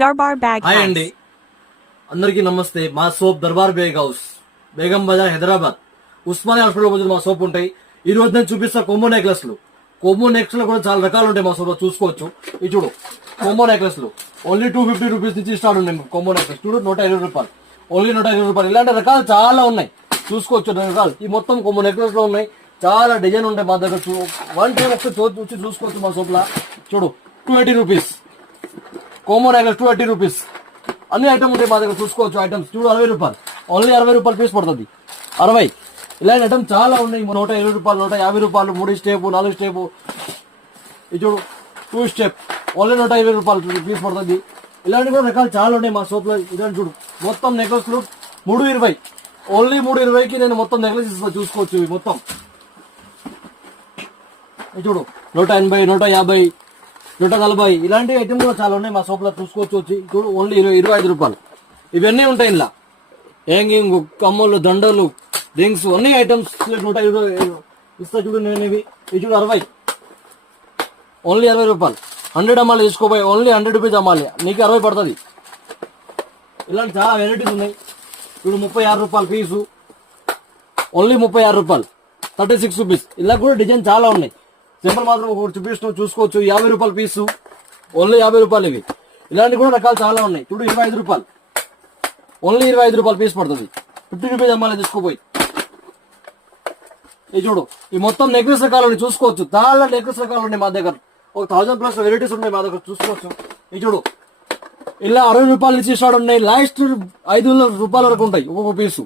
Darbar Bag hi House. అండి, అందరికీ నమస్తే. మా soap Darbar Baig house, Begum Bazar, Hyderabad. Osmania hospital మధ్య మా సోప్ ఉంటాయి. ఈ రోజు నేను చూపిస్తా కొమ్మో నెక్లెస్లు. కొమ్మో నెక్లెస్ కూడా చాలా రకాలు ఉంటాయి మా సోప్ లో, చూసుకోవచ్చు. ఇది చూడు, కొమ్మో నెక్లెస్లు ఓన్లీ 250 రూపీస్ నుంచి స్టార్ట్ ఉన్నాయి. కొమ్మో నెక్లెస్ చూడు, 120 రూపాయలు, ఓన్లీ 120 రూపాయలు. ఇలాంటి రకాలు చాలా ఉన్నాయి, చూసుకోవచ్చు. రకాలు ఈ మొత్తం కొమ్మో నెక్లెస్ లో ఉన్నాయి. చాలా డిజైన్ ఉంటాయి మా దగ్గర. వన్ టైం ఒకటి వచ్చి చూసుకోవచ్చు మా సోప్ లా. చూడు, 280 రూపీస్ కోమో నెక్లెస్, 280 రూపీస్. అన్ని ఐటమ్ ఉంటాయి మా దగ్గర, చూసుకోవచ్చు. ఐటమ్స్ చూడు, 60 రూపాయలు, ఓన్లీ 60 రూపాయలు పీస్ పడుతుంది. 60 ఇలాంటి ఐటమ్ చాలా ఉన్నాయి. 120 రూపాయలు, 150 రూపాయలు, 3 స్టెప్, 4 స్టెప్. ఇది చూడు, 2 స్టెప్, ఓన్లీ 120 రూపాయలు పీస్ పడుతుంది. ఇలాంటి కూడా రకాలు చాలా ఉన్నాయి మా షాప్ లో. ఇలాంటి చూడు, మొత్తం నెక్లెస్లు 320, ఓన్లీ 320కి నేను మొత్తం నెక్లెస్ ఇస్తా, చూసుకోవచ్చు. ఇవి మొత్తం ఇది చూడు, 180, 150, 140 ఇలాంటి ఐటమ్ కూడా చాలా ఉన్నాయి మా షాప్ లో, చూసుకోవచ్చు. వచ్చి చూడు, ఓన్లీ 25 రూపాయలు. ఇవన్నీ ఉంటాయి ఇలా. హ్యాంగింగ్, కమ్మలు, దండలు, రింగ్స్, అన్ని ఐటమ్స్ 120 ఇస్తా. చూడు నేను ఇవి చూడు, 60, ఓన్లీ 60 రూపాయలు. 100 అమ్మాలి తీసుకోపోయి, ఓన్లీ 100 రూపీస్ అమ్మాలి, నీకు 60 పడుతుంది. ఇలాంటి చాలా వెరైటీస్ ఉన్నాయి. చూడు, 36 రూపాయలు పీసు, ఓన్లీ 36 రూపాయలు, 36 రూపీస్. ఇలా కూడా డిజైన్ చాలా ఉన్నాయి. సింపుల్ మాత్రం ఒకటి చూపిస్తున్నాం, చూసుకోవచ్చు. 50 రూపాయలు పీసు, ఓన్లీ 50 రూపాయలు ఇవి. ఇలాంటి కూడా రకాలు చాలా ఉన్నాయి. చూడు, 25 రూపాయలు, ఓన్లీ 25 రూపాయలు పీస్ పడుతుంది. 50 రూపీస్ అమ్మాలి తీసుకోపోయి. ఇది చూడు, ఈ మొత్తం నెక్లెస్ రకాలు ఉన్నాయి, చూసుకోవచ్చు. చాలా నెక్లెస్ రకాలు ఉన్నాయి మా దగ్గర. ఒక 1000+ వెరైటీస్ ఉన్నాయి మా దగ్గర, చూసుకోవచ్చు. ఇది చూడు, ఇలా 60 రూపాయలు నుంచి స్టార్ట్ ఉన్నాయి. లాస్ట్ 500 రూపాయల వరకు ఉంటాయి ఒక్కొక్క పీసు.